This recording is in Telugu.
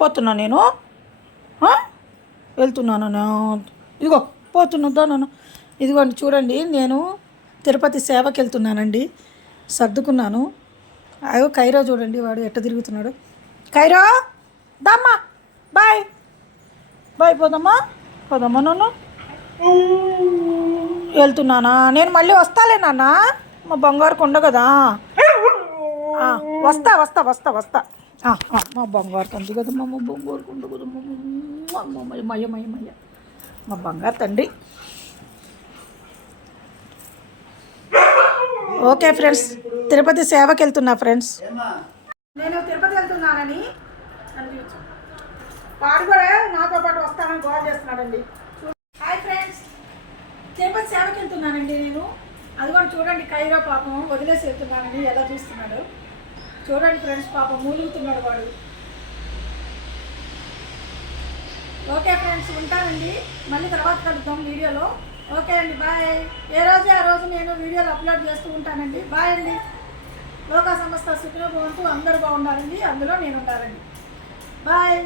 పోతున్నా నేను? వెళ్తున్నాను ఇదిగో పోతున్నదా నన్ను ఇదిగోండి చూడండి నేను తిరుపతి సేవకి వెళ్తున్నానండి సర్దుకున్నాను. అయ్యో కైరో చూడండి వాడు ఎట్ట తిరుగుతున్నాడు. కైరో దమ్మా బాయ్. బాయ్ పోదమ్మా. పోదమ్మా నన్ను. వెళ్తున్నానా? నేను మళ్ళీ వస్తాలే నాన్న. మా బంగారు కొండ కదా. వస్తా వస్తా వస్తా వస్తా. మా బంగారు తండ్రి కదమ్మా మా బంగారు కొండ కదమ్మా మా మయ్య మయ్య మయ్య మయ్య. మా బంగారు తండ్రి. Okay friends. తిరుపతి సేవకి వెళ్తున్నా ఫ్రెండ్స్. నేను తిరుపతి వెళ్తున్నానని వాడు కూడా నాతో పాటు వస్తానని కాల్ చేస్తున్నాడండి. Hi friends. తిరుపతి సేవకి వెళ్తున్నానండి నేను. అది కూడా చూడండి కైరో పాపం వదిలేసి వెళ్తున్నానని ఎలా చూస్తున్నాడు. చూడండి ఫ్రెండ్స్ పాప మూలుగుతున్నాడు వాడు. ఓకే ఫ్రెండ్స్ ఉంటానండి. మళ్ళీ తర్వాత కలుద్దాం వీడియోలో. ఓకే అండి బాయ్. ఏ రోజు ఆ రోజు నేను వీడియోలు అప్లోడ్ చేస్తూ ఉంటానండి. బాయ్ అండి. లోకా సంస్థ సుఖినో భవంతు అందరు బాగుండాలండి. అందులో నేను ఉండాలండి. బాయ్.